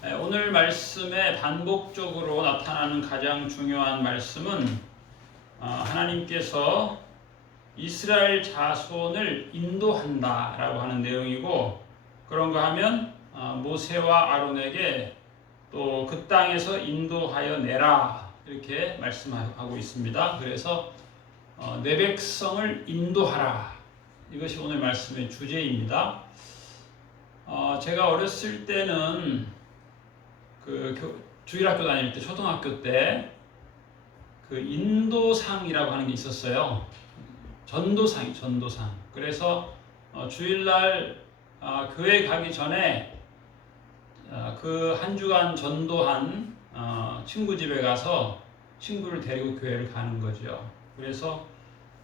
오늘 말씀에 반복적으로 나타나는 가장 중요한 말씀은 하나님께서 이스라엘 자손을 인도한다라고 하는 내용이고, 그런가 하면 모세와 아론에게 또 그 땅에서 인도하여 내라 이렇게 말씀하고 있습니다. 그래서 내 백성을 인도하라, 이것이 오늘 말씀의 주제입니다. 제가 어렸을 때는 주일학교 다닐 때, 초등학교 때 인도상이라고 하는 게 있었어요. 전도상. 그래서 주일날 교회 가기 전에 그 한 주간 전도한 친구 집에 가서 친구를 데리고 교회를 가는 거죠. 그래서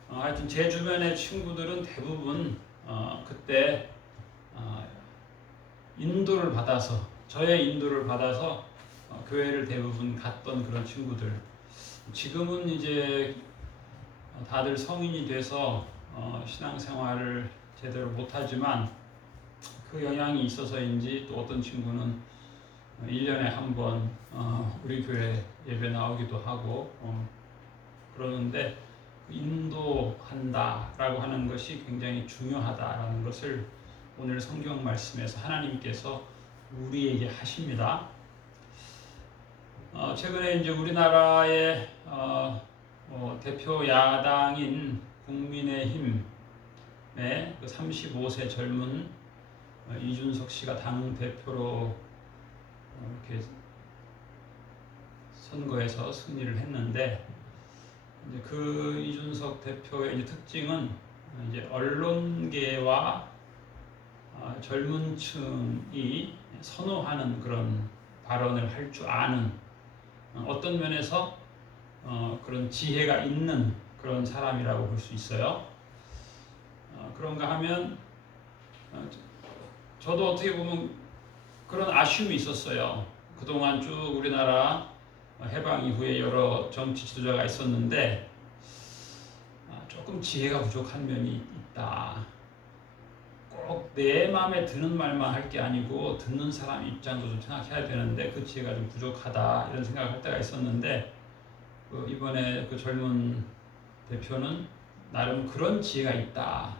하여튼 제 주변의 친구들은 대부분 그때 저의 인도를 받아서 교회를 대부분 갔던 그런 친구들. 지금은 이제 다들 성인이 돼서 신앙생활을 제대로 못하지만 그 영향이 있어서인지, 또 어떤 친구는 1년에 한 번 우리 교회 예배 나오기도 하고 그러는데, 인도한다라고 하는 것이 굉장히 중요하다라는 것을 오늘 성경 말씀에서 하나님께서 우리에게 하십니다. 최근에 이제 우리나라의 대표 야당인 국민의힘의 그 35세 젊은 이준석 씨가 당 대표로 이렇게 선거에서 승리를 했는데, 이제 그 이준석 대표의 이제 특징은 이제 언론계와 젊은 층이 선호하는 그런 발언을 할 줄 아는, 어떤 면에서 그런 지혜가 있는 그런 사람이라고 볼 수 있어요. 그런가 하면 저도 어떻게 보면 그런 아쉬움이 있었어요. 그동안 쭉 우리나라 해방 이후에 여러 정치 지도자가 있었는데 조금 지혜가 부족한 면이 있다. 꼭 내 마음에 드는 말만 할 게 아니고 듣는 사람 입장도 좀 생각해야 되는데, 그 지혜가 좀 부족하다 이런 생각을 할 때가 있었는데, 이번에 그 젊은 대표는 나름 그런 지혜가 있다,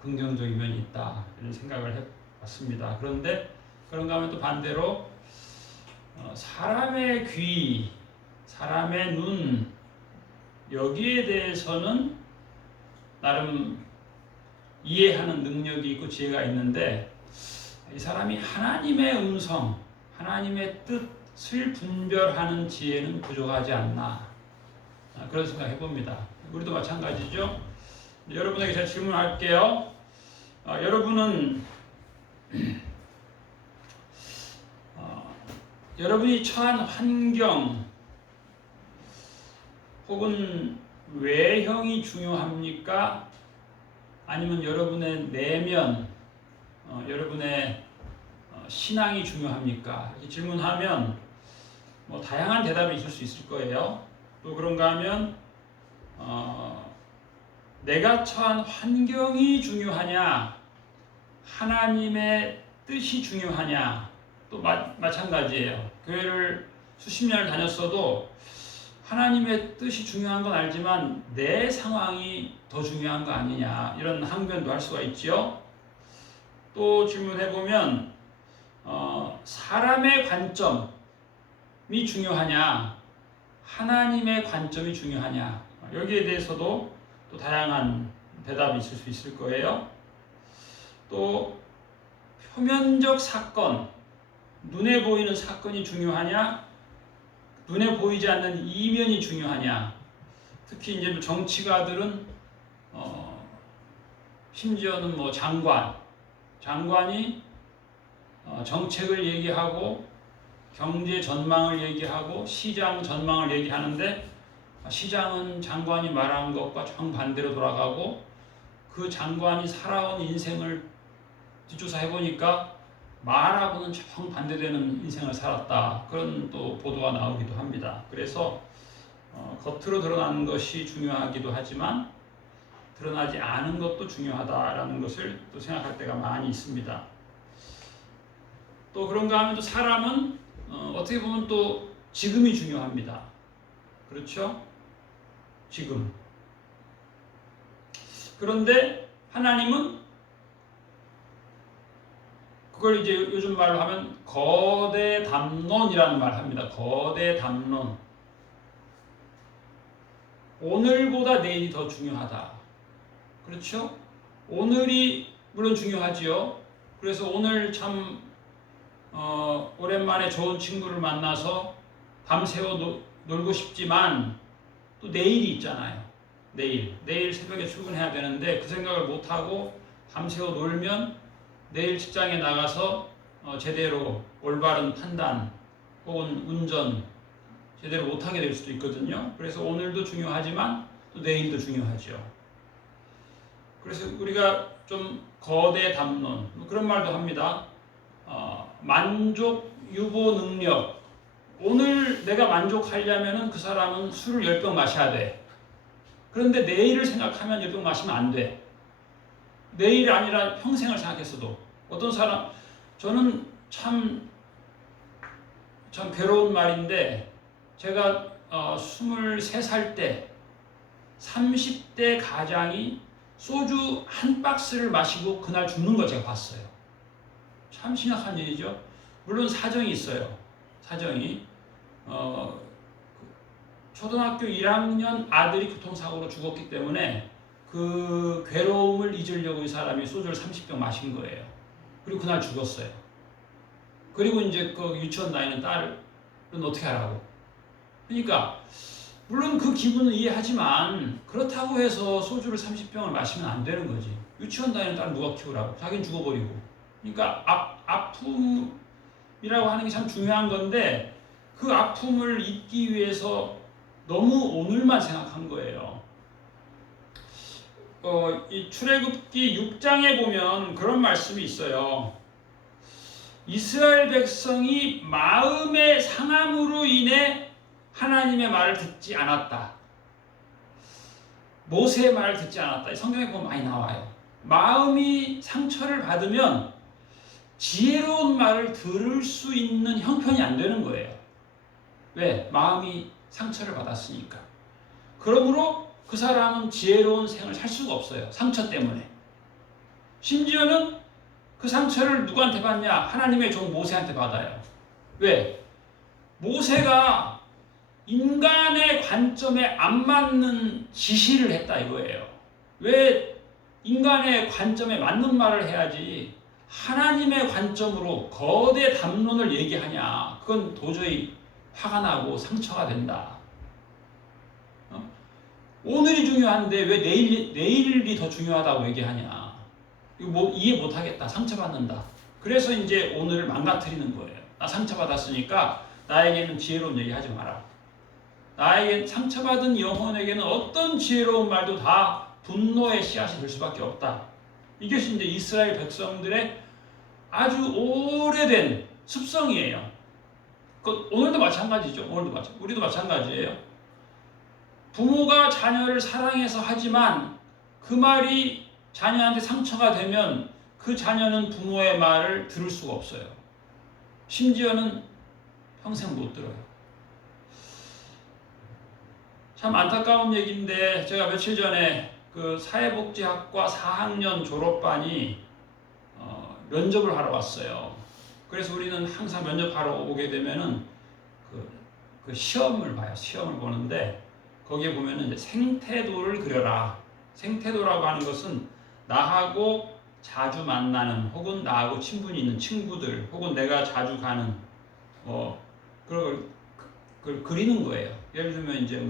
긍정적인 면이 있다 이런 생각을 해봤습니다. 그런데 그런가 하면 또 반대로 사람의 귀, 사람의 눈, 여기에 대해서는 나름 이해하는 능력이 있고 지혜가 있는데, 이 사람이 하나님의 음성, 하나님의 뜻을 분별하는 지혜는 부족하지 않나, 그런 생각 해봅니다. 우리도 마찬가지죠. 여러분에게 제가 질문할게요. 여러분은 여러분이 처한 환경 혹은 외형이 중요합니까? 아니면 여러분의 내면, 여러분의 신앙이 중요합니까? 이렇게 질문하면 다양한 대답이 있을 수 있을 거예요. 또 그런가 하면 내가 처한 환경이 중요하냐, 하나님의 뜻이 중요하냐, 또 마찬가지예요. 교회를 수십 년을 다녔어도 하나님의 뜻이 중요한 건 알지만 내 상황이 더 중요한 거 아니냐, 이런 항변도 할 수가 있죠. 또 질문해보면 사람의 관점이 중요하냐, 하나님의 관점이 중요하냐, 여기에 대해서도 또 다양한 대답이 있을 수 있을 거예요. 또 표면적 사건, 눈에 보이는 사건이 중요하냐, 눈에 보이지 않는 이면이 중요하냐. 특히 이제 정치가들은 심지어는 장관이 정책을 얘기하고 경제 전망을 얘기하고 시장 전망을 얘기하는데, 시장은 장관이 말한 것과 정반대로 돌아가고, 그 장관이 살아온 인생을 뒷조사해 보니까 말하고는 정반대되는 인생을 살았다, 그런 또 보도가 나오기도 합니다. 그래서 겉으로 드러나는 것이 중요하기도 하지만 드러나지 않은 것도 중요하다라는 것을 또 생각할 때가 많이 있습니다. 또 그런가 하면 또 사람은 어떻게 보면 또 지금이 중요합니다. 그렇죠? 지금. 그런데 하나님은 그걸 이제 요즘 말로 하면 거대 담론이라는 말을 합니다. 거대 담론. 오늘보다 내일이 더 중요하다. 그렇죠? 오늘이 물론 중요하지요. 그래서 오늘 참 오랜만에 좋은 친구를 만나서 밤새워 놀고 싶지만 또 내일이 있잖아요. 내일 새벽에 출근해야 되는데 그 생각을 못하고 밤새워 놀면 내일 직장에 나가서 제대로 올바른 판단 혹은 운전 제대로 못하게 될 수도 있거든요. 그래서 오늘도 중요하지만 또 내일도 중요하죠. 그래서 우리가 좀 거대 담론 그런 말도 합니다. 만족 유보 능력. 오늘 내가 만족하려면 그 사람은 술을 10병 마셔야 돼. 그런데 내일을 생각하면 10병 마시면 안 돼. 내일이 아니라 평생을 생각했어도. 어떤 사람, 저는 참 괴로운 말인데 제가 23살 때 30대 가장이 소주 한 박스를 마시고 그날 죽는 걸 제가 봤어요. 참 심각한 일이죠. 물론 사정이 있어요. 사정이. 초등학교 1학년 아들이 교통사고로 죽었기 때문에 그 괴로움을 잊으려고 이 사람이 소주를 30병 마신 거예요. 그리고 그날 죽었어요. 그리고 이제 그 유치원 다니는 딸은 어떻게 하라고. 그러니까 물론 그 기분은 이해하지만 그렇다고 해서 소주를 30병을 마시면 안 되는 거지. 유치원 다니는 딸 누가 키우라고. 자기는 죽어버리고. 그러니까 아픔이라고 하는 게 참 중요한 건데 그 아픔을 잊기 위해서 너무 오늘만 생각한 거예요. 이 출애굽기 6장에 보면 그런 말씀이 있어요. 이스라엘 백성이 마음의 상함으로 인해 하나님의 말을 듣지 않았다. 모세의 말을 듣지 않았다. 성경에 보면 많이 나와요. 마음이 상처를 받으면 지혜로운 말을 들을 수 있는 형편이 안 되는 거예요. 왜? 마음이 상처를 받았으니까. 그러므로 그 사람은 지혜로운 생을 살 수가 없어요. 상처 때문에. 심지어는 그 상처를 누구한테 받냐? 하나님의 종 모세한테 받아요. 왜? 모세가 인간의 관점에 안 맞는 지시를 했다 이거예요. 왜 인간의 관점에 맞는 말을 해야지 하나님의 관점으로 거대 담론을 얘기하냐? 그건 도저히 화가 나고 상처가 된다. 오늘이 중요한데 왜 내일이 더 중요하다고 얘기하냐? 이거 이해 못하겠다. 상처받는다. 그래서 이제 오늘을 망가뜨리는 거예요. 나 상처받았으니까 나에게는 지혜로운 얘기 하지 마라. 나에게 상처받은 영혼에게는 어떤 지혜로운 말도 다 분노의 씨앗이 될 수밖에 없다. 이것이 이제 이스라엘 백성들의 아주 오래된 습성이에요. 오늘도 마찬가지죠. 우리도 마찬가지예요. 부모가 자녀를 사랑해서 하지만 그 말이 자녀한테 상처가 되면 그 자녀는 부모의 말을 들을 수가 없어요. 심지어는 평생 못 들어요. 참 안타까운 얘기인데 제가 며칠 전에 그 사회복지학과 4학년 졸업반이 면접을 하러 왔어요. 그래서 우리는 항상 면접하러 오게 되면은 그 시험을 봐요. 시험을 보는데 거기에 보면은 이제 생태도를 그려라. 생태도라고 하는 것은 나하고 자주 만나는 혹은 나하고 친분이 있는 친구들 혹은 내가 자주 가는 그걸 그리는 거예요. 예를 들면 이제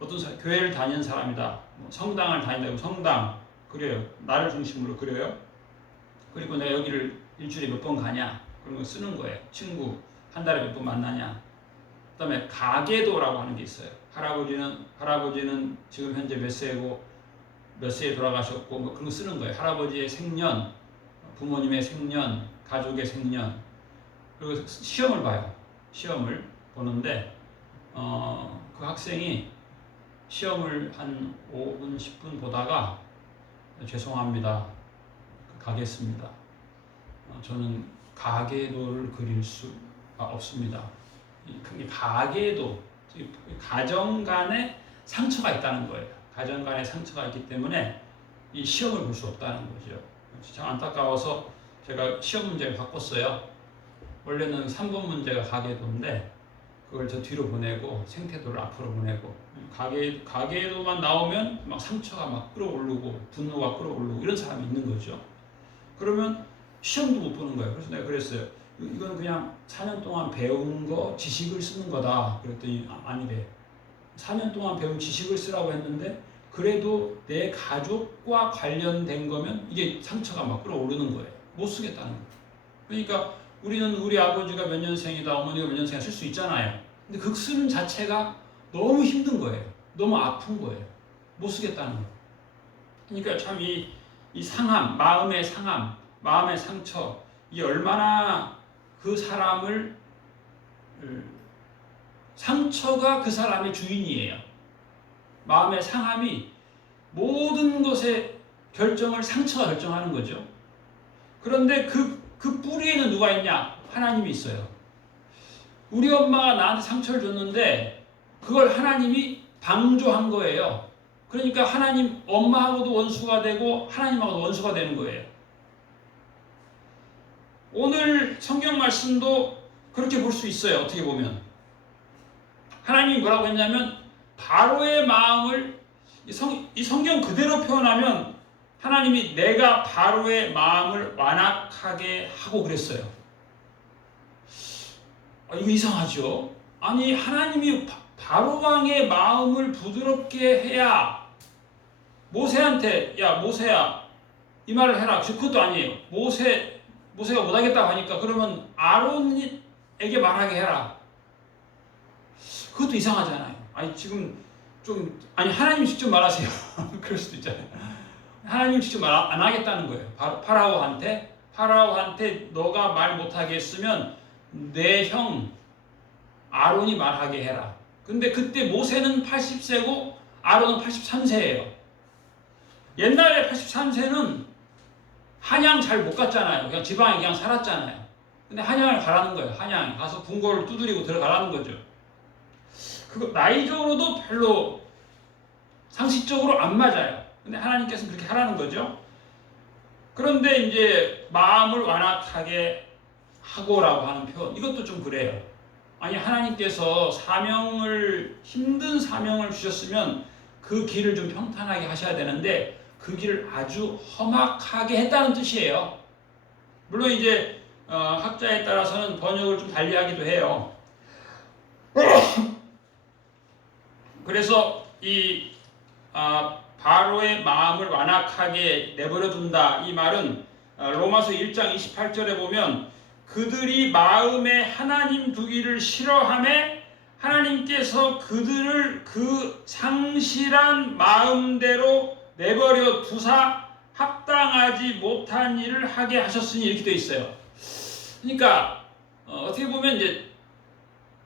어떤 교회를 다니는 사람이다. 성당을 다닌다고 성당 그려요. 나를 중심으로 그려요. 그리고 내가 여기를 일주일에 몇 번 가냐 그런 거 쓰는 거예요. 친구 한 달에 몇 번 만나냐. 그다음에 가계도라고 하는 게 있어요. 할아버지는 지금 현재 몇 세고 몇 세에 돌아가셨고 그런 거 쓰는 거예요. 할아버지의 생년, 부모님의 생년, 가족의 생년. 그리고 시험을 봐요. 시험을 보는데 그 학생이 시험을 한 5분, 10분 보다가 죄송합니다. 가겠습니다. 저는 가계도를 그릴 수가 없습니다. 이 가계도, 가정 간에 상처가 있다는 거예요. 가정 간에 상처가 있기 때문에 이 시험을 볼 수 없다는 거죠. 참 안타까워서 제가 시험 문제를 바꿨어요. 원래는 3번 문제가 가계도인데 그걸 저 뒤로 보내고 생태도를 앞으로 보내고, 가계도만 나오면 막 상처가 막 끌어오르고 분노가 끌어오르고 이런 사람이 있는 거죠. 그러면 시험도 못 보는 거예요. 그래서 내가 그랬어요. 이건 그냥 4년 동안 배운 거, 지식을 쓰는 거다. 그랬더니 아니래. 4년 동안 배운 지식을 쓰라고 했는데 그래도 내 가족과 관련된 거면 이게 상처가 막 끌어오르는 거예요. 못 쓰겠다는 거예요. 그러니까 우리는 우리 아버지가 몇 년생이다, 어머니가 몇 년생이다 쓸 수 있잖아요. 근데 그 쓰는 자체가 너무 힘든 거예요. 너무 아픈 거예요. 못 쓰겠다는 거예요. 그러니까 참 이 상함, 마음의 상함, 마음의 상처, 이게 얼마나 그 사람을, 상처가 그 사람의 주인이에요. 마음의 상함이 모든 것의 결정을 상처가 결정하는 거죠. 그런데 그 뿌리에는 누가 있냐? 하나님이 있어요. 우리 엄마가 나한테 상처를 줬는데 그걸 하나님이 방조한 거예요. 그러니까 하나님, 엄마하고도 원수가 되고 하나님하고도 원수가 되는 거예요. 오늘 성경 말씀도 그렇게 볼 수 있어요. 어떻게 보면 하나님이 뭐라고 했냐면, 바로의 마음을, 이 성경 그대로 표현하면 하나님이 내가 바로의 마음을 완악하게 하고 그랬어요. 이거 이상하죠? 아니, 하나님이 바로 왕의 마음을 부드럽게 해야 모세한테, 야 모세야 이 말을 해라, 그것도 아니에요. 모세가 못하겠다고 하니까 그러면 아론에게 말하게 해라. 그것도 이상하잖아요. 아니 지금 아니 하나님 직접 말하세요. 그럴 수도 있잖아요. 하나님 직접 말 안 하겠다는 거예요. 파라오한테 너가 말 못하게 했으면 내 형 아론이 말하게 해라. 근데 그때 모세는 80세고 아론은 83세예요. 옛날에 83세는 한양 잘 못 갔잖아요. 그냥 지방에 그냥 살았잖아요. 근데 한양을 가라는 거예요. 한양 가서 궁궐을 두드리고 들어가라는 거죠. 그거 나이적으로도 별로 상식적으로 안 맞아요. 근데 하나님께서는 그렇게 하라는 거죠. 그런데 이제 마음을 완악하게 하고라고 하는 표현, 이것도 좀 그래요. 아니 하나님께서 힘든 사명을 주셨으면 그 길을 좀 평탄하게 하셔야 되는데 그 길을 아주 험악하게 했다는 뜻이에요. 물론 이제 학자에 따라서는 번역을 좀 달리하기도 해요. 그래서 바로의 마음을 완악하게 내버려둔다, 이 말은 로마서 1장 28절에 보면 그들이 마음에 하나님 두기를 싫어하매 하나님께서 그들을 그 상실한 마음대로 내버려 두사 합당하지 못한 일을 하게 하셨으니, 이렇게 되어 있어요. 그러니까 어떻게 보면 이제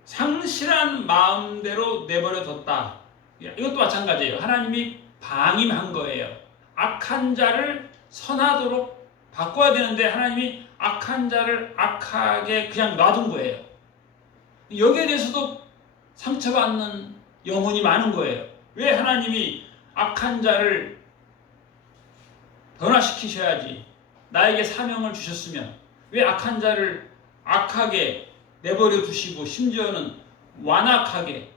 상실한 마음대로 내버려 뒀다. 이것도 마찬가지예요. 하나님이 방임한 거예요. 악한 자를 선하도록 바꿔야 되는데 하나님이 악한 자를 악하게 그냥 놔둔 거예요. 여기에 대해서도 상처받는 영혼이 많은 거예요. 왜 하나님이 악한 자를 변화시키셔야지, 나에게 사명을 주셨으면 왜 악한 자를 악하게 내버려 두시고 심지어는 완악하게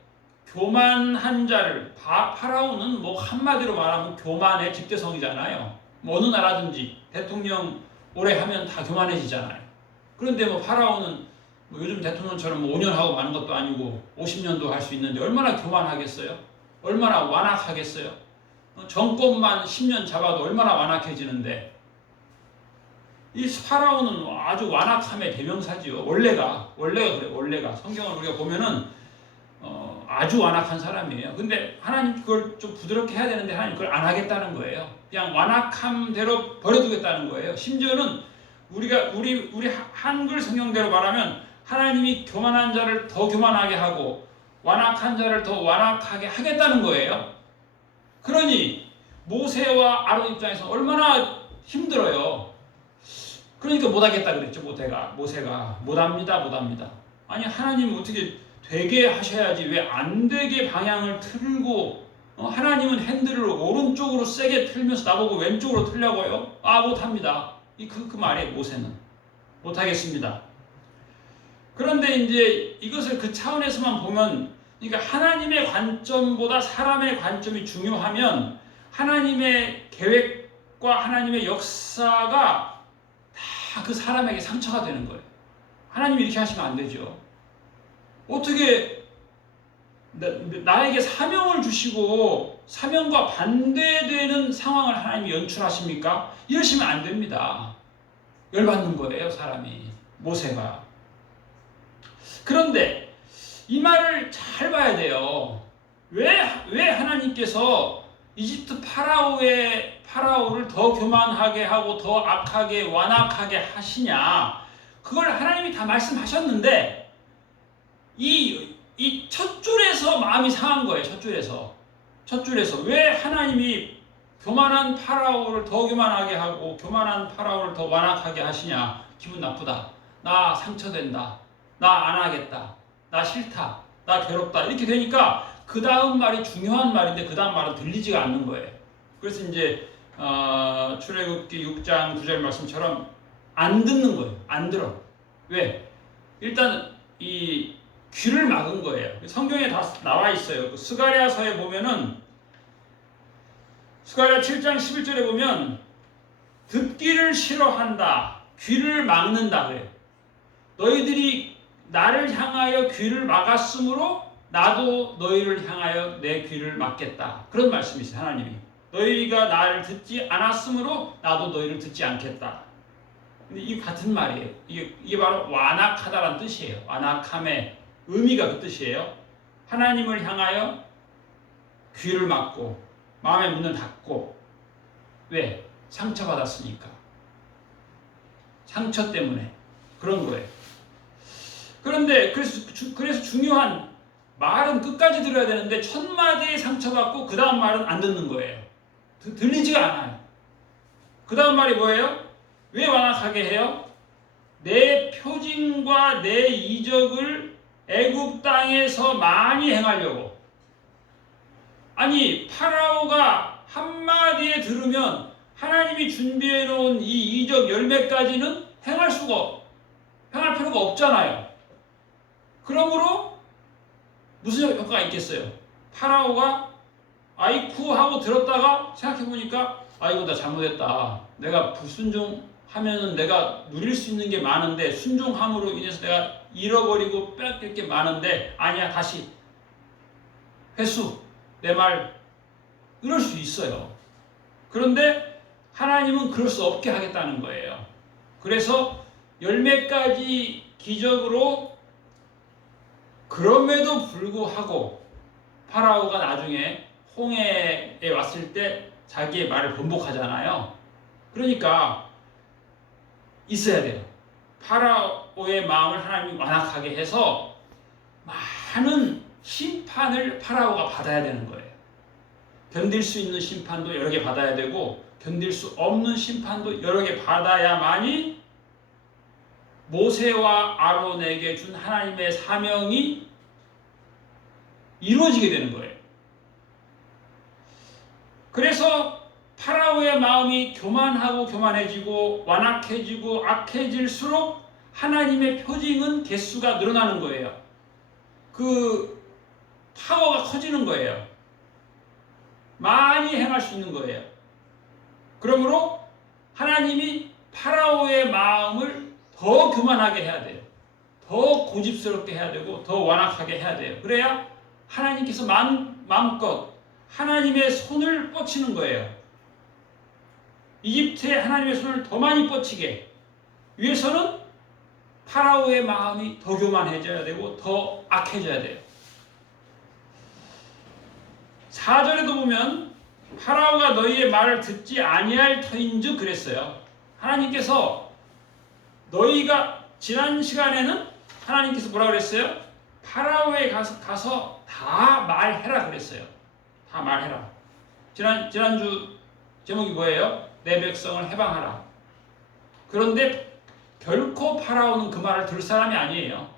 교만한 자를, 파라오는 뭐 한마디로 말하면 교만의 집대성이잖아요. 뭐 어느 나라든지 대통령 오래 하면 다 교만해지잖아요. 그런데 뭐 파라오는 뭐 요즘 대통령처럼 뭐 5년 하고 마는 것도 아니고 50년도 할 수 있는데 얼마나 교만하겠어요? 얼마나 완악하겠어요? 정권만 10년 잡아도 얼마나 완악해지는데, 이 파라오는 아주 완악함의 대명사지요. 원래가 그래요. 원래가 성경을 우리가 보면은 아주 완악한 사람이에요. 근데 하나님 그걸 좀 부드럽게 해야 되는데 하나님 그걸 안 하겠다는 거예요. 그냥 완악함대로 버려두겠다는 거예요. 심지어는 우리 한글 성경대로 말하면 하나님이 교만한 자를 더 교만하게 하고 완악한 자를 더 완악하게 하겠다는 거예요. 그러니 모세와 아론 입장에서 얼마나 힘들어요. 그러니까 못하겠다 그랬죠. 모세가 못합니다. 아니 하나님 어떻게 되게 하셔야지 왜 안 되게 방향을 틀고 하나님은 핸들을 오른쪽으로 세게 틀면서 나보고 왼쪽으로 틀려고요? 아 못합니다. 그 말이에요. 모세는 못하겠습니다. 그런데 이제 이것을 그 차원에서만 보면 그러니까 하나님의 관점보다 사람의 관점이 중요하면 하나님의 계획과 하나님의 역사가 다 그 사람에게 상처가 되는 거예요. 하나님이 이렇게 하시면 안 되죠. 어떻게 나에게 사명을 주시고 사명과 반대되는 상황을 하나님이 연출하십니까? 이러시면 안 됩니다. 열받는 거예요, 사람이. 모세가. 그런데 이 말을 잘 봐야 돼요. 왜 하나님께서 이집트 파라오를 더 교만하게 하고 더 악하게 완악하게 하시냐? 그걸 하나님이 다 말씀하셨는데 이 첫 줄에서 마음이 상한 거예요. 첫 줄에서 왜 하나님이 교만한 파라오를 더 교만하게 하고 교만한 파라오를 더 완악하게 하시냐? 기분 나쁘다. 나 상처된다. 나 안 하겠다. 나 싫다. 나 괴롭다. 이렇게 되니까 그 다음 말이 중요한 말인데 그 다음 말은 들리지가 않는 거예요. 그래서 이제 출애굽기 6장 9절 말씀처럼 안 듣는 거예요. 안 들어. 왜? 일단 이 귀를 막은 거예요. 성경에 다 나와 있어요. 스가랴서에 보면은 스가랴 7장 11절에 보면 듣기를 싫어한다. 귀를 막는다 그래요. 너희들이 나를 향하여 귀를 막았으므로 나도 너희를 향하여 내 귀를 막겠다. 그런 말씀이 있어요. 하나님이. 너희가 나를 듣지 않았으므로 나도 너희를 듣지 않겠다. 근데 이 같은 말이에요. 이게 바로 완악하다라는 뜻이에요. 완악함의 의미가 그 뜻이에요. 하나님을 향하여 귀를 막고 마음의 문을 닫고 왜? 상처받았으니까. 상처 때문에 그런 거예요. 그런데 그래서 중요한 말은 끝까지 들어야 되는데 첫 마디에 상처받고 그 다음 말은 안 듣는 거예요. 들리지가 않아요. 그 다음 말이 뭐예요? 왜 완악하게 해요? 내 표징과 내 이적을 애굽 땅에서 많이 행하려고. 아니 파라오가 한마디에 들으면 하나님이 준비해 놓은 이 이적 열매까지는 행할 필요가 없잖아요. 그러므로 무슨 효과가 있겠어요? 파라오가 아이쿠 하고 들었다가 생각해 보니까 아이고 나 잘못했다. 내가 불순종하면은 내가 누릴 수 있는 게 많은데 순종함으로 인해서 내가 잃어버리고 뺏길 게 많은데 아니야 다시 회수 내 말 이럴 수 있어요. 그런데 하나님은 그럴 수 없게 하겠다는 거예요. 그래서 열매까지 기적으로 그럼에도 불구하고 파라오가 나중에 홍해에 왔을 때 자기의 말을 번복하잖아요. 그러니까 있어야 돼요. 파라오의 마음을 하나님이 완악하게 해서 많은 심판을 파라오가 받아야 되는 거예요. 견딜 수 있는 심판도 여러 개 받아야 되고 견딜 수 없는 심판도 여러 개 받아야만이 모세와 아론에게 준 하나님의 사명이 이루어지게 되는 거예요. 그래서 파라오의 마음이 교만하고 교만해지고 완악해지고 악해질수록 하나님의 표징은 개수가 늘어나는 거예요. 그 파워가 커지는 거예요. 많이 행할 수 있는 거예요. 그러므로 하나님이 파라오의 마음을 더 교만하게 해야 돼요. 더 고집스럽게 해야 되고 더 완악하게 해야 돼요. 그래야 하나님께서 마음껏 하나님의 손을 뻗치는 거예요. 이집트에 하나님의 손을 더 많이 뻗치게 위해서는 파라오의 마음이 더 교만해져야 되고 더 악해져야 돼요. 4절에도 보면 파라오가 너희의 말을 듣지 아니할 터인즉 그랬어요. 하나님께서 너희가 지난 시간에는 하나님께서 뭐라 그랬어요? 파라오에 가서 다 말해라 그랬어요. 다 말해라. 지난주 제목이 뭐예요? 내 백성을 해방하라. 그런데 결코 파라오는 그 말을 들을 사람이 아니에요.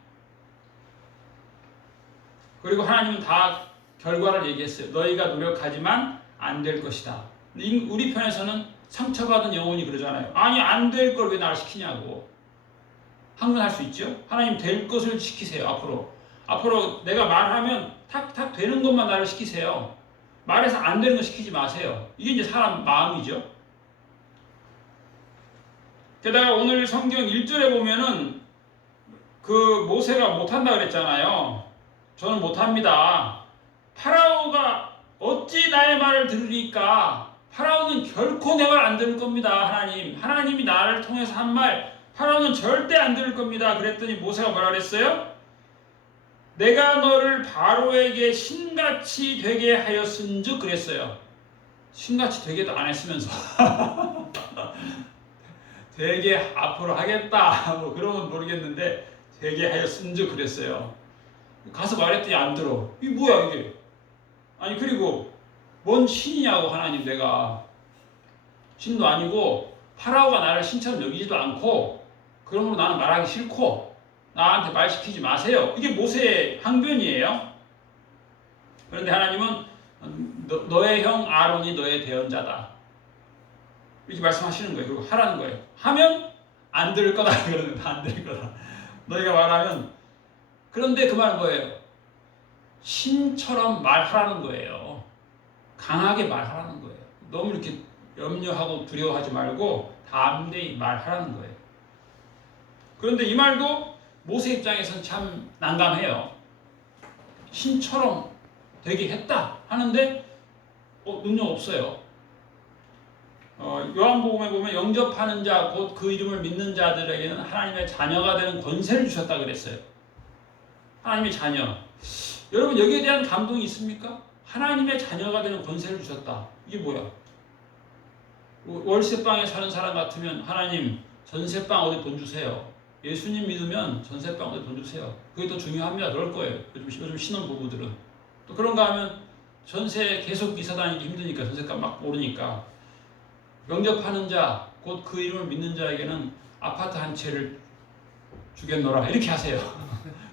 그리고 하나님은 다 결과를 얘기했어요. 너희가 노력하지만 안 될 것이다. 우리 편에서는 상처받은 영혼이 그러잖아요. 아니 안 될 걸 왜 나를 시키냐고. 항변할 수 있죠. 하나님 될 것을 시키세요. 앞으로 내가 말하면 탁탁 되는 것만 나를 시키세요. 말해서 안 되는 거 시키지 마세요. 이게 이제 사람 마음이죠. 게다가 오늘 성경 1절에 보면은 그 모세가 못한다 그랬잖아요. 저는 못합니다. 파라오가 어찌 나의 말을 들으니까 파라오는 결코 내 말 안 들을 겁니다. 하나님이 나를 통해서 한 말 파라오는 절대 안 들을 겁니다. 그랬더니 모세가 뭐라 그랬어요? 내가 너를 바로에게 신같이 되게 하였은즉 그랬어요. 신같이 되게도 안 했으면서 되게 앞으로 하겠다 뭐 그러면 모르겠는데 되게 하였은즉 그랬어요. 가서 말했더니 안 들어. 이게 뭐야 이게. 아니 그리고 뭔 신이냐고. 하나님 내가 신도 아니고 파라오가 나를 신처럼 여기지도 않고 그러므로 나는 말하기 싫고 나한테 말 시키지 마세요. 이게 모세의 항변이에요. 그런데 하나님은 너의 형 아론이 너의 대언자다 이렇게 말씀하시는 거예요. 그리고 하라는 거예요. 하면 안 들을 거다. 그러는데 안 들을 거다. 너희가 말하면. 그런데 그 말은 뭐예요? 신처럼 말하라는 거예요. 강하게 말하라는 거예요. 너무 이렇게 염려하고 두려워하지 말고 담대히 말하라는 거예요. 그런데 이 말도 모세 입장에서는 참 난감해요. 신처럼 되게 했다 하는데 능력 없어요. 요한복음에 보면 영접하는 자 곧 그 이름을 믿는 자들에게는 하나님의 자녀가 되는 권세를 주셨다 그랬어요. 하나님의 자녀. 여러분 여기에 대한 감동이 있습니까? 하나님의 자녀가 되는 권세를 주셨다. 이게 뭐야? 월세방에 사는 사람 같으면 하나님 전세방 어디 돈 주세요. 예수님 믿으면 전세방 어디 돈 주세요. 그게 더 중요합니다. 그럴 거예요. 요즘 신혼부부들은. 또 그런가 하면 전세 계속 이사 다니기 힘드니까 전세값 막 오르니까 영접하는 자 곧 그 이름을 믿는 자에게는 아파트 한 채를 주겠노라 이렇게 하세요.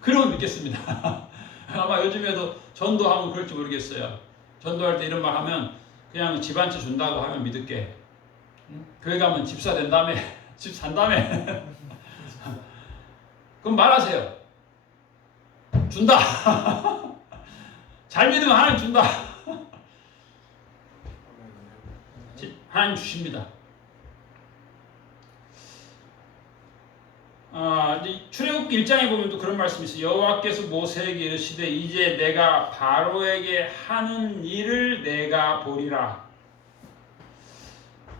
그러면 믿겠습니다. 아마 요즘에도 전도하면 그럴지 모르겠어요. 전도할 때 이런 말 하면 그냥 집 한 채 준다고 하면 믿을게. 교회 가면 집사 된 다음에 집 산 다음에 그럼 말하세요. 준다. 잘 믿으면 하나님 준다. 하나님 주십니다. 이제 출애굽기 1장에 보면 또 그런 말씀이 있어요. 여호와께서 모세에게 이르시되 이제 내가 바로에게 하는 일을 내가 보리라.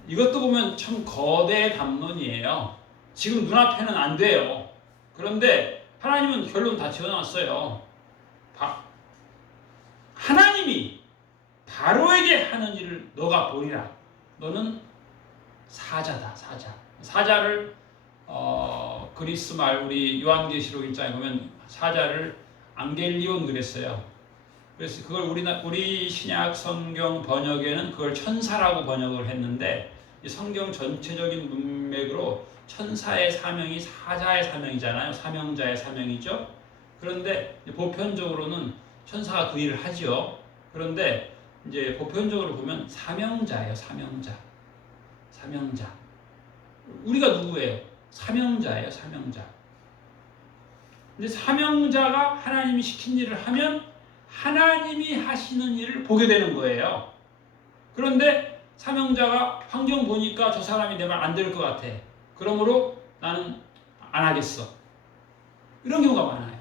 이것도 보면 참 거대 담론이에요. 지금 눈앞에는 안 돼요. 그런데 하나님은 결론 다 지어놨어요. 하나님이 바로에게 하는 일을 너가 보리라. 너는 사자다. 사자를 그리스 말 우리 요한계시록 1장에 보면 사자를 앙겔리온 그랬어요. 그래서 그걸 우리 신약 성경 번역에는 그걸 천사라고 번역을 했는데 이 성경 전체적인 문맥으로 천사의 사명이 사자의 사명이잖아요. 사명자의 사명이죠. 그런데 보편적으로는 천사가 그 일을 하지요. 그런데 이제 보편적으로 보면 사명자예요. 사명자. 우리가 누구예요? 사명자예요. 사명자. 근데 사명자가 하나님이 시킨 일을 하면 하나님이 하시는 일을 보게 되는 거예요. 그런데 사명자가 환경 보니까 저 사람이 내 말 안 들을 것 같아. 그러므로 나는 안 하겠어. 이런 경우가 많아요.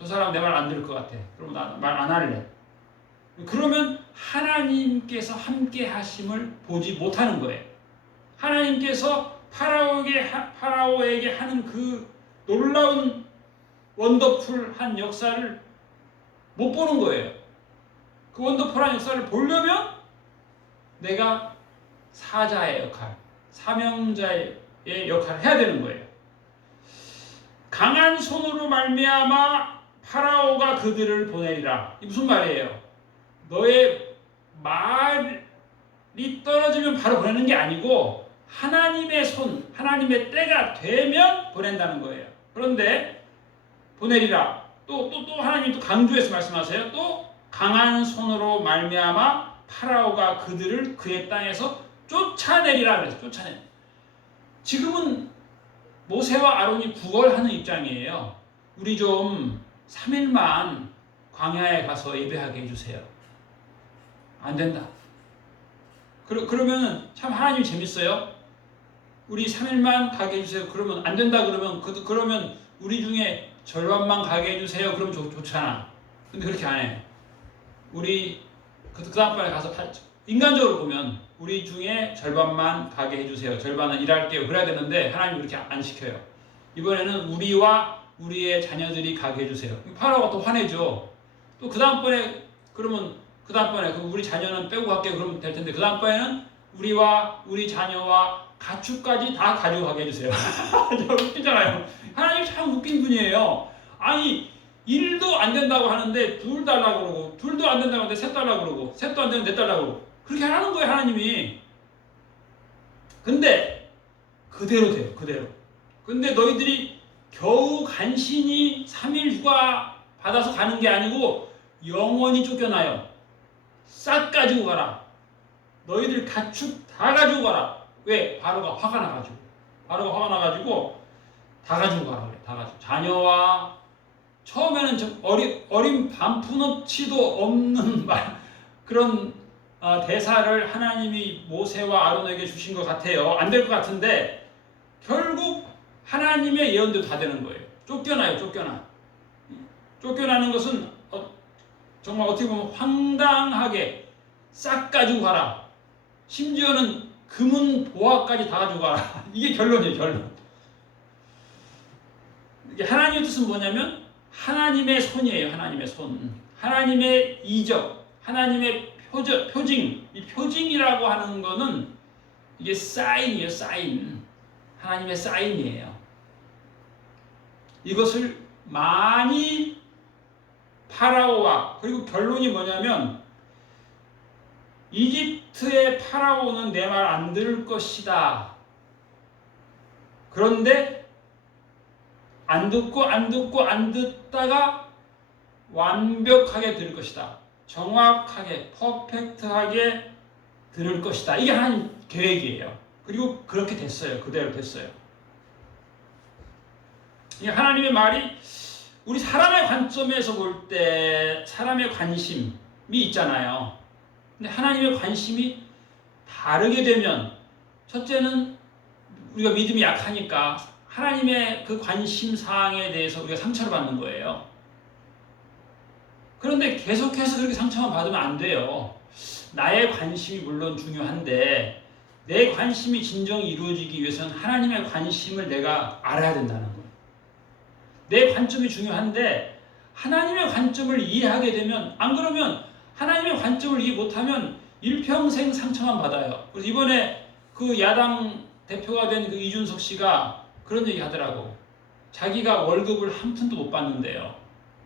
저 사람 내 말 안 들을 것 같아. 그럼 나 말 안 할래. 그러면 하나님께서 함께 하심을 보지 못하는 거예요. 하나님께서 파라오에게 하는 그 놀라운 원더풀한 역사를 못 보는 거예요. 그 원더풀한 역사를 보려면 내가 사자의 역할, 사명자의 역할을 해야 되는 거예요. 강한 손으로 말미암아 파라오가 그들을 보내리라. 이 무슨 말이에요? 너의 말이 떨어지면 바로 보내는 게 아니고 하나님의 손, 하나님의 때가 되면 보낸다는 거예요. 그런데 보내리라. 또 하나님 또 강조해서 말씀하세요. 또 강한 손으로 말미암아 파라오가 그들을 그의 땅에서 쫓아내리라 그래서 쫓아내. 지금은 모세와 아론이 구걸하는 입장이에요. 우리 좀 3일만 광야에 가서 예배하게 해주세요. 안 된다. 그러면 참 하나님이 재밌어요. 우리 3일만 가게 해주세요. 그러면 안 된다 그러면 우리 중에 절반만 가게 해주세요. 그러면 좋잖아. 근데 그렇게 안 해. 우리 그 다음번에 가서 인간적으로 보면 우리 중에 절반만 가게 해주세요. 절반은 일할게요. 그래야 되는데 하나님 그렇게 안 시켜요. 이번에는 우리와 우리의 자녀들이 가게 해주세요. 파라오가 또 화내죠. 또 그 다음번에 그러면 우리 자녀는 빼고 갈게요. 그러면 될 텐데 그 다음번에는 우리와 우리 자녀와 가축까지 다 가지고 가게 해주세요. 웃기잖아요. 하나님 참 웃긴 분이에요. 아니 1도 안 된다고 하는데 2 달라고 그러고 2도 안 된다고 하는데 3 달라고 그러고 3도 안 되는데 4 달라고 그러고 그렇게 하는 거예요 하나님이. 근데 그대로 돼요. 그대로. 근데 너희들이 겨우 간신히 3일 휴가 받아서 가는 게 아니고 영원히 쫓겨나요. 싹 가지고 가라. 너희들 가축 다 가지고 가라. 왜? 바로가 화가 나가지고 다 가지고 가라 그래. 다 가지고. 자녀와 처음에는 좀 어린 반푼어치도 없는 그런 대사를 하나님이 모세와 아론에게 주신 것 같아요. 안 될 것 같은데 결국 하나님의 예언대로 다 되는 거예요. 쫓겨나요. 쫓겨나는 것은 정말 어떻게 보면 황당하게 싹 가지고 가라. 심지어는 금은 보화까지 다 가지고 가라. 이게 결론이에요. 결론. 이게 하나님의 뜻은 뭐냐면 하나님의 손이에요. 하나님의 손. 하나님의 이적. 하나님의 표징. 이 표징이라고 하는 거는 이게 사인이에요. 사인. 하나님의 사인이에요. 이것을 많이 파라오와 그리고 결론이 뭐냐면 이집트의 파라오는 내 말 안 들을 것이다. 그런데 안 듣다가 완벽하게 들을 것이다. 정확하게 퍼펙트하게 들을 것이다. 이게 하나님 계획이에요. 그리고 그렇게 됐어요. 그대로 됐어요. 이 하나님의 말이 우리 사람의 관점에서 볼 때 사람의 관심이 있잖아요. 근데 하나님의 관심이 다르게 되면 첫째는 우리가 믿음이 약하니까 하나님의 그 관심 사항에 대해서 우리가 상처를 받는 거예요. 그런데 계속해서 그렇게 상처만 받으면 안 돼요. 나의 관심이 물론 중요한데 내 관심이 진정히 이루어지기 위해서는 하나님의 관심을 내가 알아야 된다는 거예요. 내 관점이 중요한데 하나님의 관점을 이해하게 되면 안 그러면 하나님의 관점을 이해 못하면 일평생 상처만 받아요. 그래서 이번에 그 야당 대표가 된 그 이준석 씨가 그런 얘기 하더라고. 자기가 월급을 한 푼도 못 받는데요.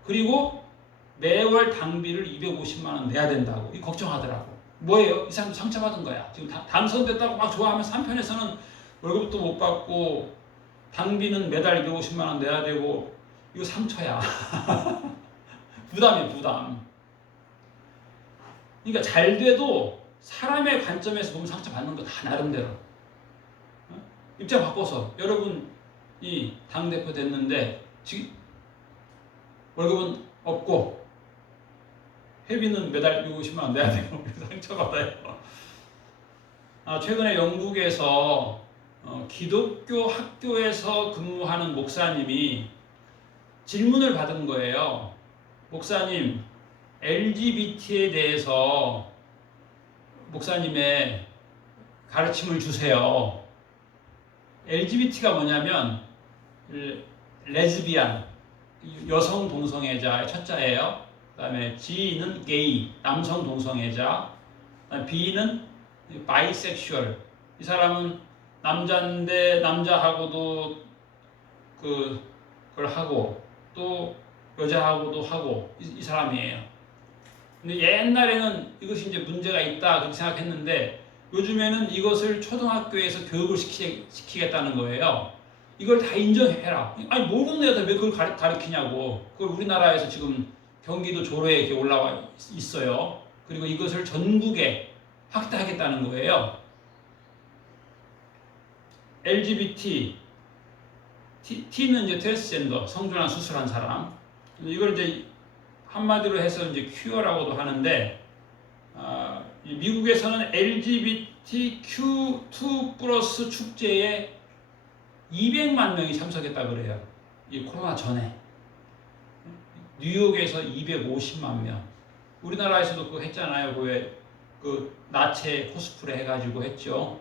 그리고 매월 당비를 250만 원 내야 된다고 걱정하더라고. 뭐예요? 이 사람도 상처받은 거야. 지금 당선됐다고 막 좋아하면서 한편에서는 월급도 못 받고 당비는 매달 250만 원 내야 되고 이거 상처야. 부담이에요. 부담. 그러니까 잘 돼도 사람의 관점에서 보면 상처받는 거 다 나름대로. 입장 바꿔서 여러분이 당대표 됐는데 지금 월급은 없고 회비는 매달 250만 원 내야 되고 상처받아요. 최근에 영국에서 기독교 학교에서 근무하는 목사님이 질문을 받은 거예요. 목사님, LGBT에 대해서 목사님의 가르침을 주세요. LGBT가 뭐냐면 레즈비안, 여성 동성애자의 첫자예요. 그 다음에 G는 게이, 남성 동성애자. B는 바이섹슈얼. 이 사람은 남자인데 남자하고도 그걸 하고 또 여자하고도 하고 이 사람이에요. 근데 옛날에는 이것이 이제 문제가 있다 그렇게 생각했는데 요즘에는 이것을 초등학교에서 교육을 시키겠다는 거예요. 이걸 다 인정해라. 아니 모르는 애들 왜 그걸 가르치냐고. 그걸 우리나라에서 지금 경기도 조로에 이렇게 올라와 있어요. 그리고 이것을 전국에 확대하겠다는 거예요. LGBT, T는 이제 트랜스젠더, 성전환 수술한 사람. 이걸 이제 한마디로 해서 이제 큐어라고도 하는데, 미국에서는 LGBTQ2 플러스 축제에 200만 명이 참석했다 그래요. 이 코로나 전에. 뉴욕에서 250만 명. 우리나라에서도 그거 했잖아요. 그 나체 코스프레 해가지고 했죠.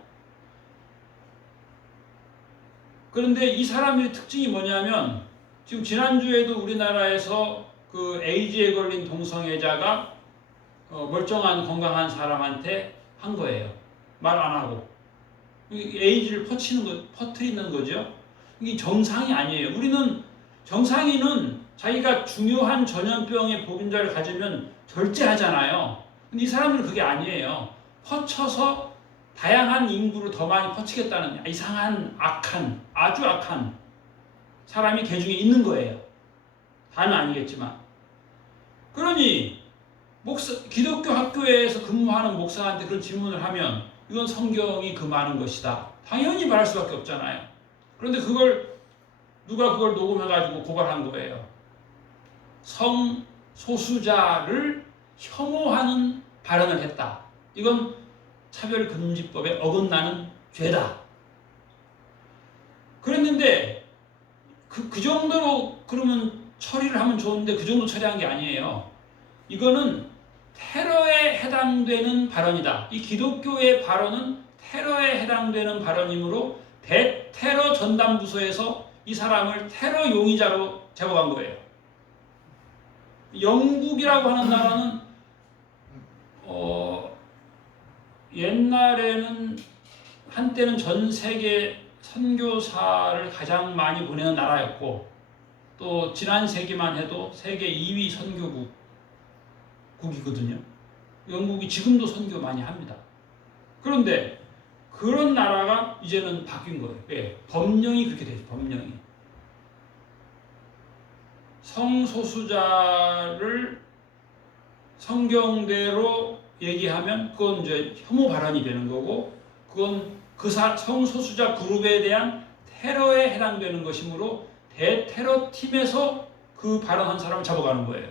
그런데 이 사람의 특징이 뭐냐면 지금 지난주에도 우리나라에서 그 에이즈에 걸린 동성애자가 멀쩡한 건강한 사람한테 한 거예요. 말 안 하고. 에이즈를 퍼뜨리는 거죠. 이게 정상이 아니에요. 우리는 정상인은 자기가 중요한 전염병의 보균자를 가지면 절제하잖아요. 근데 이 사람들은 그게 아니에요. 퍼쳐서 다양한 인구를 더 많이 퍼치겠다는 이상한 아주 악한 사람이 개 중에 있는 거예요. 다는 아니겠지만. 그러니 기독교 학교에서 근무하는 목사한테 그런 질문을 하면 이건 성경이 금하는 것이다. 당연히 말할 수밖에 없잖아요. 그런데 누가 그걸 녹음해가지고 고발한 거예요. 성소수자를 혐오하는 발언을 했다. 이건 차별금지법에 어긋나는 죄다. 그랬는데 그 정도로 그러면 처리를 하면 좋은데 그 정도 처리한 게 아니에요. 이거는 테러에 해당되는 발언이다. 이 기독교의 발언은 테러에 해당되는 발언이므로 대테러 전담부서에서 이 사람을 테러 용의자로 제보한 거예요. 영국이라고 하는 나라는 옛날에는 한때는 전 세계 선교사를 가장 많이 보내는 나라였고 또 지난 세기만 해도 세계 2위 선교국이거든요. 영국이 지금도 선교 많이 합니다. 그런데 그런 나라가 이제는 바뀐 거예요. 왜? 법령이 그렇게 되죠. 법령이. 성소수자를 성경대로 얘기하면 그건 이제 혐오 발언이 되는 거고 그건 성소수자 그룹에 대한 테러에 해당되는 것이므로 대테러 팀에서 그 발언한 사람을 잡아가는 거예요.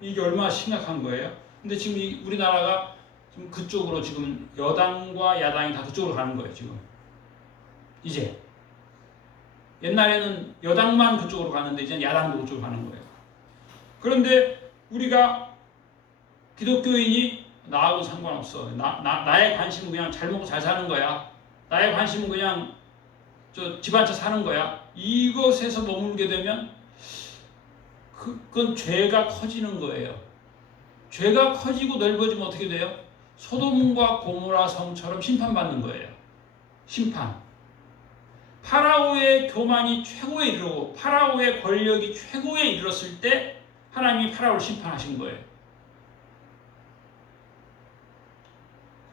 이게 얼마나 심각한 거예요. 근데 지금 우리나라가 지금 그쪽으로 지금 여당과 야당이 다 그쪽으로 가는 거예요. 지금 이제 옛날에는 여당만 그쪽으로 가는데 이제 야당도 그쪽으로 가는 거예요. 그런데 우리가 기독교인이 나하고 상관없어. 나의 관심은 그냥 잘 먹고 잘 사는 거야. 나의 관심은 그냥 집 한 채 사는 거야. 이것에서 머물게 되면 그건 죄가 커지는 거예요. 죄가 커지고 넓어지면 어떻게 돼요? 소돔과 고모라 성처럼 심판받는 거예요. 심판. 파라오의 교만이 최고에 이르고 파라오의 권력이 최고에 이르렀을 때 하나님이 파라오를 심판하신 거예요.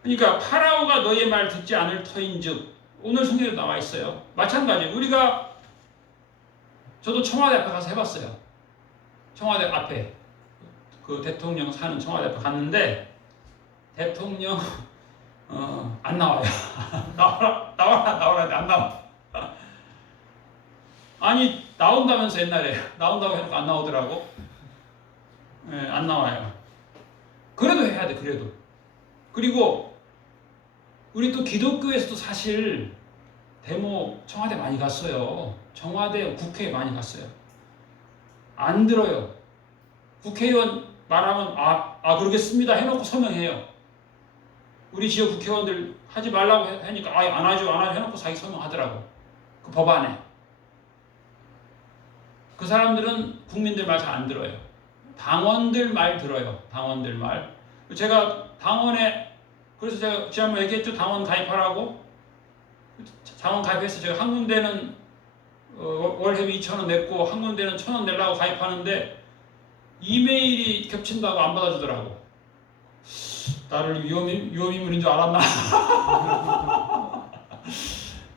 그러니까 파라오가 너의 말 듣지 않을 터인즉 오늘 성경에 나와 있어요. 마찬가지예요. 저도 청와대 앞에 가서 해봤어요. 청와대 앞에 그 대통령 사는 청와대 앞에 갔는데 대통령 안 나와요. 나와라 안 나와. 아니 나온다면서 옛날에 나온다고 해놓고 안 나오더라고. 안 나와요. 그래도 해야 돼. 그래도. 그리고 우리 또 기독교에서도 사실 데모 청와대 많이 갔어요. 청와대 국회에 많이 갔어요. 안 들어요. 국회의원 말하면 그러겠습니다 해놓고 서명해요. 우리 지역 국회의원들 하지 말라고 하니까 안 하죠 해놓고 자기 서명하더라고. 그 법안에. 그 사람들은 국민들 말 잘 안 들어요. 당원들 말 들어요. 당원들 말. 그래서 제가 지난번에 얘기했죠. 당원 가입하라고. 당원 가입해서 제가 한 군데는 월회비 2,000원 냈고 한 군데는 1,000원 내려고 가입하는데 이메일이 겹친다고 안 받아주더라고. 나를 위험인물인 줄 알았나?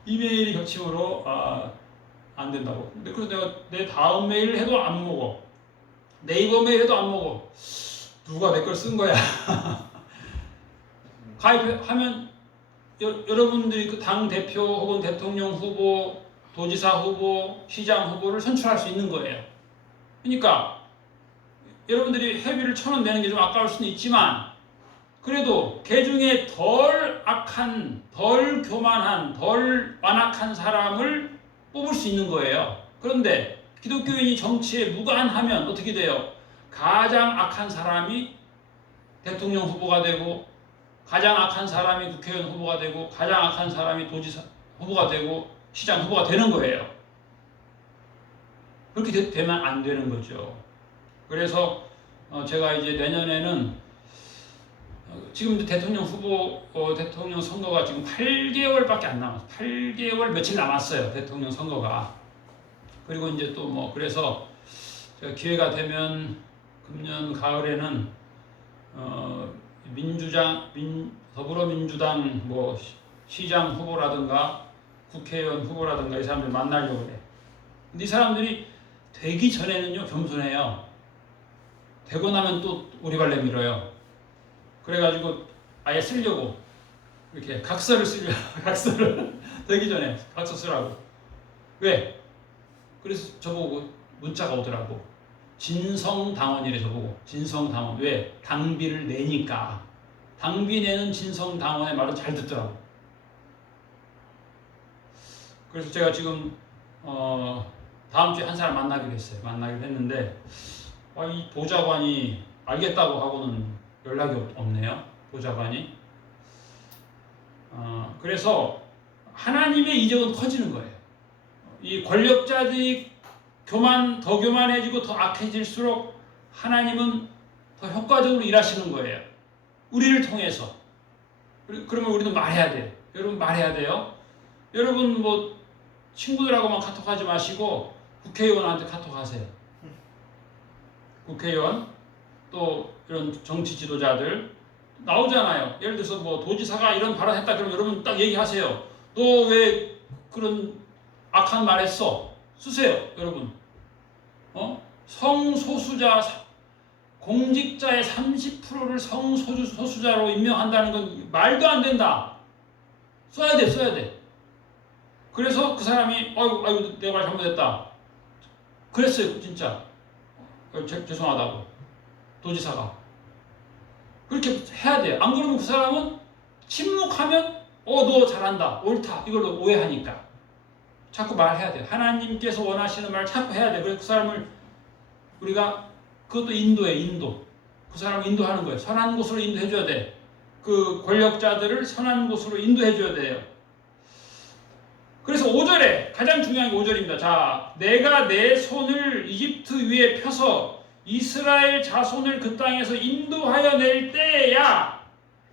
이메일이 겹침으로 안 된다고. 근데 그래서 내가 내 다음 메일 해도 안 먹어. 네이버 메일 해도 안 먹어. 누가 내 걸 쓴 거야? 가입하면 여러분들이 그 당 대표 혹은 대통령 후보, 도지사 후보, 시장 후보를 선출할 수 있는 거예요. 그러니까 여러분들이 회비를 1,000원 내는 게 좀 아까울 수는 있지만 그래도 개 중에 덜 악한, 덜 교만한, 덜 완악한 사람을 뽑을 수 있는 거예요. 그런데 기독교인이 정치에 무관하면 어떻게 돼요? 가장 악한 사람이 대통령 후보가 되고 가장 악한 사람이 국회의원 후보가 되고 가장 악한 사람이 도지사 후보가 되고 시장 후보가 되는 거예요. 그렇게 되면 안 되는 거죠. 그래서 제가 이제 내년에는 지금 대통령 후보 대통령 선거가 지금 8개월밖에 안 남았어요. 8개월 며칠 남았어요. 대통령 선거가. 그리고 이제 또 뭐 그래서 제가 기회가 되면 금년 가을에는 더불어민주당 뭐 시장 후보라든가 국회의원 후보라든가 이 사람들 만나려고 그래. 근데 이 사람들이 되기 전에는요 겸손해요. 되고 나면 또 오리발레 밀어요. 그래가지고 아예 쓰려고 이렇게 각서를 쓰려고 각서를 되기 전에 각서 쓰라고. 왜? 그래서 저보고 문자가 오더라고. 진성당원이래 저보고. 진성당원. 왜? 당비를 내니까. 당비 내는 진성당원의 말은 잘 듣더라고. 그래서 제가 지금 다음 주에 한 사람 만나기로 했어요. 만나기로 했는데 이 보좌관이 알겠다고 하고는 연락이 없네요. 보좌관이. 그래서 하나님의 이적은 커지는 거예요. 이 권력자들이 더 교만해지고 더 악해질수록 하나님은 더 효과적으로 일하시는 거예요. 우리를 통해서. 그러면 우리도 말해야 돼요. 여러분 말해야 돼요. 여러분 뭐 친구들하고만 카톡하지 마시고 국회의원한테 카톡하세요. 국회의원 또 이런 정치 지도자들 나오잖아요. 예를 들어서 뭐 도지사가 이런 발언했다 그러면 여러분 딱 얘기하세요. 너 왜 그런 악한 말 했어? 쓰세요, 여러분. 성소수자 공직자의 30%를 성소수자로 임명한다는 건 말도 안 된다. 써야 돼. 그래서 그 사람이 아이고 내 말 잘못했다. 그랬어요, 진짜. 죄송하다고. 도지사가. 그렇게 해야 돼요. 안 그러면 그 사람은 침묵하면 너 잘한다. 옳다. 이걸로 오해하니까. 자꾸 말해야 돼요. 하나님께서 원하시는 말을 자꾸 해야 돼요. 그래서 그 사람을 우리가 그것도 인도. 그 사람을 인도하는 거예요. 선한 곳으로 인도해줘야 돼. 그 권력자들을 선한 곳으로 인도해줘야 돼요. 그래서 5절에 가장 중요한 게 5절입니다. 자, 내가 내 손을 이집트 위에 펴서 이스라엘 자손을 그 땅에서 인도하여 낼 때야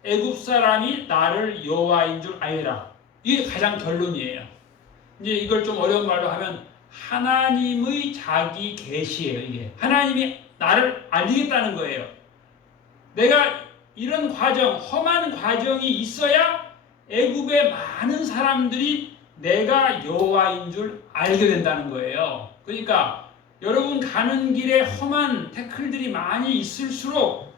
애굽 사람이 나를 여호와인 줄 알라. 이게 가장 결론이에요. 이제 이걸 좀 어려운 말로 하면 하나님의 자기 계시예요. 이게 하나님이 나를 알리겠다는 거예요. 내가 이런 과정, 험한 과정이 있어야 애굽의 많은 사람들이 내가 여호와인 줄 알게 된다는 거예요. 그러니까 여러분 가는 길에 험한 태클들이 많이 있을수록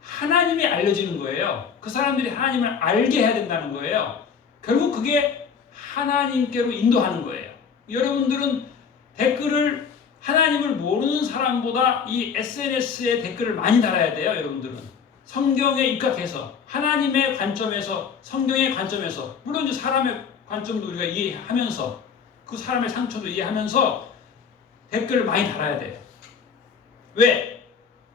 하나님이 알려지는 거예요. 그 사람들이 하나님을 알게 해야 된다는 거예요. 결국 그게 하나님께로 인도하는 거예요. 여러분들은 댓글을 하나님을 모르는 사람보다 이 SNS에 댓글을 많이 달아야 돼요. 여러분들은 성경에 입각해서 하나님의 관점에서 성경의 관점에서 물론 이제 사람의 관점도 우리가 이해하면서 그 사람의 상처도 이해하면서 댓글을 많이 달아야 돼요. 왜?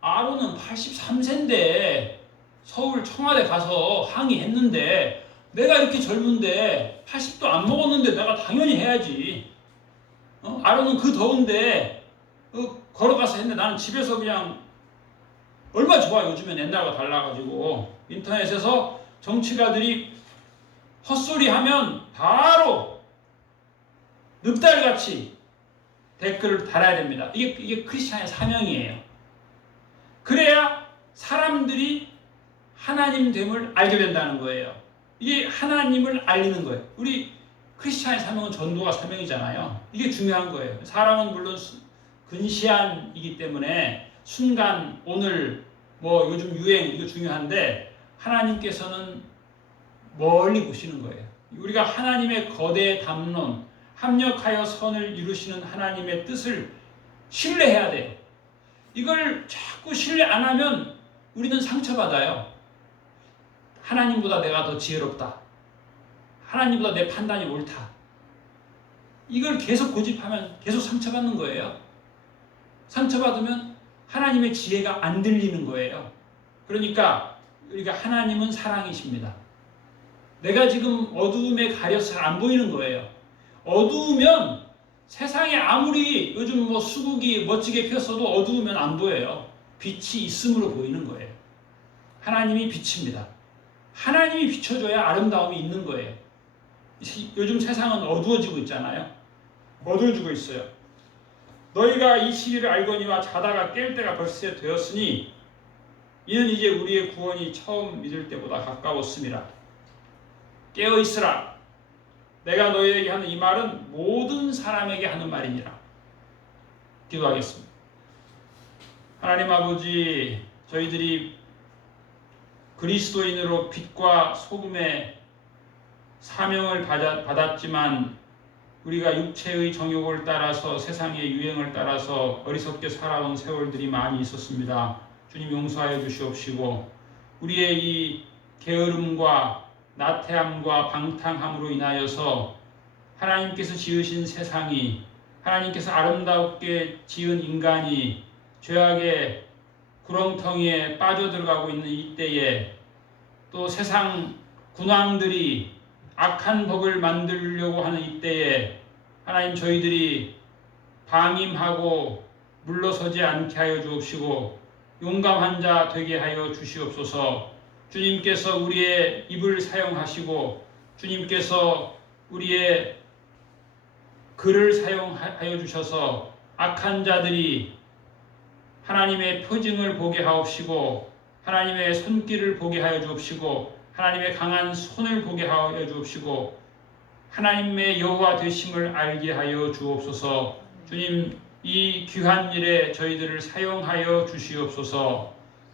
아론은 83세인데 서울 청와대 가서 항의했는데 내가 이렇게 젊은데 80도 안 먹었는데 내가 당연히 해야지. 아론은 그 더운데 걸어가서 했는데 나는 집에서 그냥 얼마나 좋아. 요즘엔 옛날과 달라가지고 인터넷에서 정치가들이 헛소리하면 바로 늑다리같이 댓글을 달아야 됩니다. 이게 크리스찬의 사명이에요. 그래야 사람들이 하나님 됨을 알게 된다는 거예요. 이게 하나님을 알리는 거예요. 우리 크리스찬의 사명은 전도가 사명이잖아요. 이게 중요한 거예요. 사람은 물론 근시안이기 때문에 순간, 오늘, 뭐 요즘 유행 이거 중요한데 하나님께서는 멀리 보시는 거예요. 우리가 하나님의 거대 담론, 합력하여 선을 이루시는 하나님의 뜻을 신뢰해야 돼요. 이걸 자꾸 신뢰 안 하면 우리는 상처받아요. 하나님보다 내가 더 지혜롭다. 하나님보다 내 판단이 옳다. 이걸 계속 고집하면 계속 상처받는 거예요. 상처받으면 하나님의 지혜가 안 들리는 거예요. 그러니까 우리가 하나님은 사랑이십니다. 내가 지금 어두움에 가려서 잘 안 보이는 거예요. 어두우면 세상에 아무리 요즘 뭐 수국이 멋지게 폈어도 어두우면 안 보여요. 빛이 있음으로 보이는 거예요. 하나님이 빛입니다. 하나님이 비춰줘야 아름다움이 있는 거예요. 요즘 세상은 어두워지고 있잖아요. 어두워지고 있어요. 너희가 이 시기를 알거니와 자다가 깰 때가 벌써 되었으니 이는 이제 우리의 구원이 처음 믿을 때보다 가까웠음이라. 깨어 있으라. 내가 너희에게 하는 이 말은 모든 사람에게 하는 말이니라. 기도하겠습니다. 하나님 아버지, 저희들이 그리스도인으로 빛과 소금의 사명을 받았지만 우리가 육체의 정욕을 따라서 세상의 유행을 따라서 어리석게 살아온 세월들이 많이 있었습니다. 주님 용서하여 주시옵시고 우리의 이 게으름과 나태함과 방탕함으로 인하여서 하나님께서 지으신 세상이, 하나님께서 아름답게 지은 인간이 죄악의 구렁텅이에 빠져들어가고 있는 이때에 또 세상 군왕들이 악한 법을 만들려고 하는 이때에 하나님 저희들이 방임하고 물러서지 않게 하여 주옵시고 용감한 자 되게 하여 주시옵소서. 주님께서 우리의 입을 사용하시고 주님께서 우리의 글을 사용하여 주셔서 악한 자들이 하나님의 표징을 보게 하옵시고 하나님의 손길을 보게 하여 주옵시고 하나님의 강한 손을 보게 하여 주옵시고 하나님의 여호와 되심을 알게 하여 주옵소서. 주님, 이 귀한 일에 저희들을 사용하여 주시옵소서.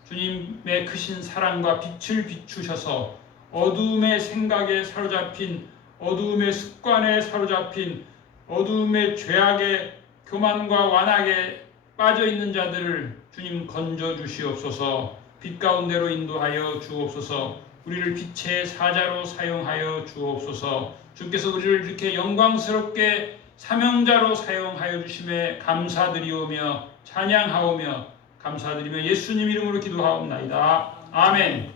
주님의 크신 사랑과 빛을 비추셔서 어두움의 생각에 사로잡힌, 어두움의 습관에 사로잡힌, 어두움의 죄악의 교만과 완악에 빠져있는 자들을 주님 건져 주시옵소서. 빛 가운데로 인도하여 주옵소서. 우리를 빛의 사자로 사용하여 주옵소서. 주께서 우리를 이렇게 영광스럽게 사명자로 사용하여 주심에 감사드리오며 찬양하오며 감사드리며 예수님 이름으로 기도하옵나이다. 아멘.